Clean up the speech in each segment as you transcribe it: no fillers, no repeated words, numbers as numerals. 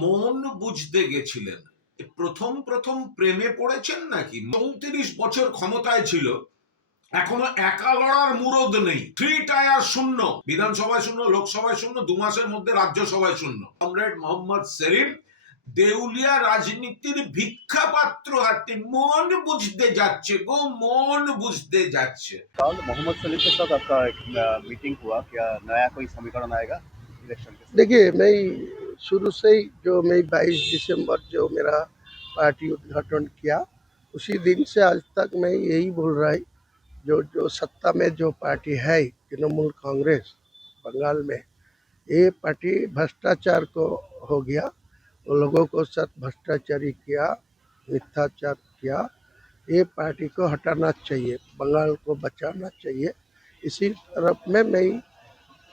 মন বুঝতে গেছিলেন। প্রথম প্রথম প্রেমে পড়েছেন নাকি? ৩৯ বছর ক্ষমতায় ছিল, এখনো একা লড়ার মুরদ নেই। 3 টায়ার শূন্য, বিধানসভায় শূন্য, লোকসভায় শূন্য, 2 মাসের মধ্যে রাজ্যসভায় শূন্য। কমরেড মোহাম্মদ সেলিম দেউলিয়া রাজনীতির ভিক্ষা পাত্র হাতে মন বুঝতে যাচ্ছে গো, মন বুঝতে যাচ্ছে। कल मोहम्मद सलीम के साथ आपका एक मीटिंग हुआ, क्या नया कोई समीकरण आएगा इलेक्शन के साथ? देखिए, मैं शुरू से ही जो मैं 22 दिसंबर जो मेरा पार्टी उद्घाटन किया, उसी दिन से आज तक मैं यही बोल रहा है, जो जो सत्ता में जो पार्टी है तृणमूल कांग्रेस बंगाल में, ये पार्टी भ्रष्टाचार को हो गया, वो लोगों को साथ भ्रष्टाचारी किया, मिथ्याचार किया। ये पार्टी को हटाना चाहिए, बंगाल को बचाना चाहिए। इसी तरफ में मैं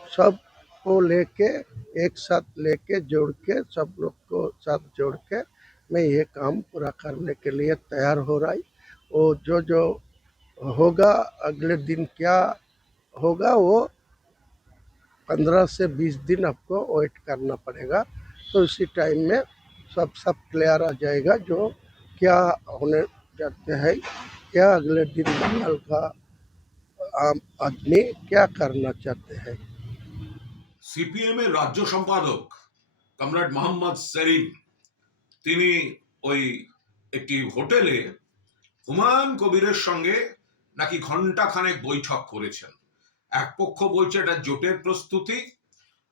सब को लेके एक साथ लेके जोड़ के सब लोग को साथ जोड़ के मैं ये काम पूरा करने के लिए तैयार हो रहा है। वो जो होगा अगले दिन क्या होगा, वो 15 से 20 दिन आपको वेट करना पड़ेगा। तो इसी टाइम में सब क्लियर आ जाएगा, जो क्या होने जाते हैं, क्या अगले दिन बंगाल का आम आदमी क्या करना चाहते हैं। সিপিএম এর রাজ্য সম্পাদক কমরেড মোহাম্মদ সেলিম, তিনি ওই একটি হোটেলে হুমায়ুন কবিরের সঙ্গে নাকি ঘন্টা খানেক বৈঠক করেছেন। এক পক্ষ বলছে এটা জোটের প্রস্তুতি,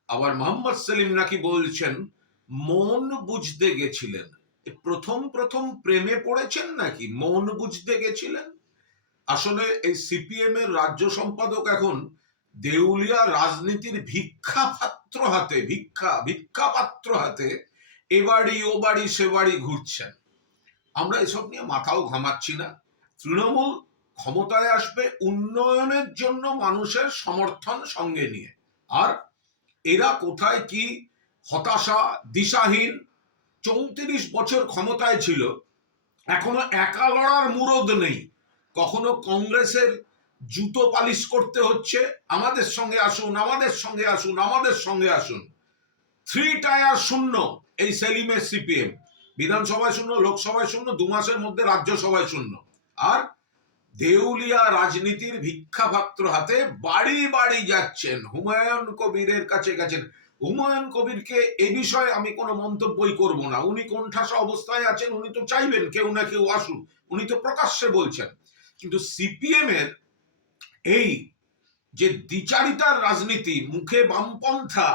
আবার মোহাম্মদ সেলিম নাকি বলছেন মন বুঝতে গেছিলেন। প্রথম প্রথম প্রেমে পড়েছেন নাকি? মন বুঝতে গেছিলেন। আসলে এই সিপিএম এর রাজ্য সম্পাদক এখন দেউলিয়া রাজনীতির ভিক্ষা পাত্র হাতে, ভিক্ষা পাত্র হাতে এ বাড়ি ও বাড়ি সে বাড়ি ঘুরছেন। আমরা এসব নিয়ে মাথাও ঘামাচ্ছি না। তৃণমূল ক্ষমতায় আসবে উন্নয়নের জন্য মানুষের সমর্থন সঙ্গে নিয়ে। আর এরা কোথায় কি হতাশা, দিশাহীন। ৩৪ বছর ক্ষমতায় ছিল, এখনো একা লড়ার মুরদ নেই। কখনো কংগ্রেসের জুতো পালিশ করতে হচ্ছে, আমাদের সঙ্গে আসুন, আমাদের সঙ্গে আসুন, আমাদের সঙ্গে আসুন। 3 টায়ার শূন্য এই সেলিমের সিপিএম, বিধানসভায় শূন্য, লোকসভায় শূন্য, 2 মাসের মধ্যে রাজ্যসভায় শূন্য। আর দেউলিয়া রাজনীতির ভিক্ষা পাত্র হাতে বাড়ি বাড়ি যাচ্ছেন, হুমায়ুন কবিরের কাছে গেছেন। হুমায়ুন কবিরকে এ বিষয়ে আমি কোনো মন্তব্যই করব না। উনি কোণঠাসা অবস্থায় আছেন, উনি তো চাইবেন কেউ না কেউ আসুন, উনি তো প্রকাশ্যে বলছেন। কিন্তু সিপিএম এর এই যে দ্বিচারিতার রাজনীতি, মুখে বামপন্থা,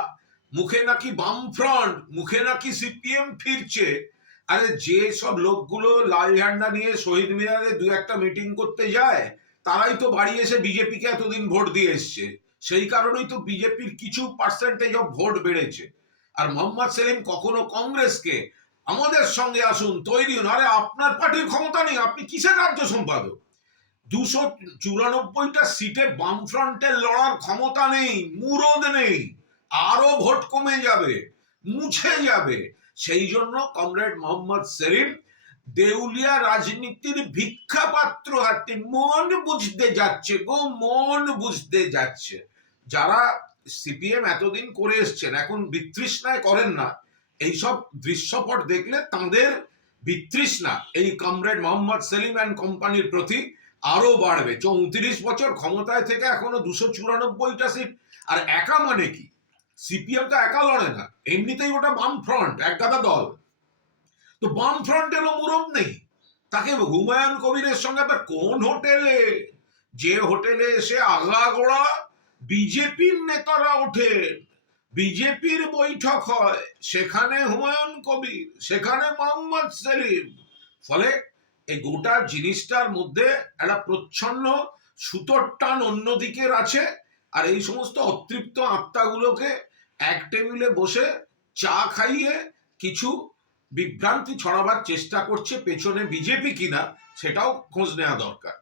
মুখে নাকি বামফ্রন্ট, মুখে নাকি সিপিএম ফিরছে। আরে যে সব লোকগুলো লাল ঝান্ডা নিয়ে শহীদ মিনারে 2-1টা মিটিং করতে যায়, তারাই তো বাড়ি এসে বিজেপিকে এতদিন ভোট দিয়ে এসছে। সেই কারণেই তো বিজেপির কিছু পার্সেন্টেজ অফ ভোট বেড়েছে। আর মোহাম্মদ সেলিম কখনো কংগ্রেসকে আমাদের সঙ্গে আসুন, তৈরি হন। আরে আপনার পার্টির ক্ষমতা নেই, আপনি কিসের রাজ্য সম্পাদক? 294টা সিটে বামফ্রন্টের লড়ার ক্ষমতা নেই, মুরদ নেই। আরো ভোট কমে যাবে, মুছে যাবে। সেই জন্য কমরেড মোহাম্মদ সেলিম দেউলিয়া রাজনীতির ভিক্ষা পাত্র হাতে মন বুঝতে যাচ্ছে গো, মন বুঝতে যাচ্ছে। যারা সিপিএম এতদিন করে এসছেন, এখন বিতৃষ্ণায় করেন না। এইসব দৃশ্যপট দেখলে তাঁদের বিতৃষ্ণা এই কমরেড মোহাম্মদ সেলিম অ্যান্ড কোম্পানির প্রতি আরো বাড়বে। 34 বছর ক্ষমতায় থেকে এখনো 294টা সিট। আর একা মানে কি? সিপিএম তো একা লড়ে না, এমনিতেই ওটা বাম ফ্রন্ট, একগাদা দল। তো বাম ফ্রন্টেরও মুরদ নেই। তাকে হুমায়ুন কবিরের সঙ্গে আবার কোন হোটেলে, যে হোটেলে এসে আগাগোড়া বিজেপির নেতারা ওঠেন, বিজেপির বৈঠক হয়, সেখানে হুমায়ুন কবির, সেখানে মোহাম্মদ সেলিম। ফলে এই গোটা জিনিসটার মধ্যে একটা প্রচ্ছন্ন সুতোর টান অন্যদিকের আছে। আর এই সমস্ত অতৃপ্ত আত্মাগুলোকে এক টেবিলে বসে চা খাইয়ে কিছু বিভ্রান্তি ছড়াবার চেষ্টা করছে। পেছনে বিজেপি কিনা সেটাও খোঁজ নেওয়া দরকার।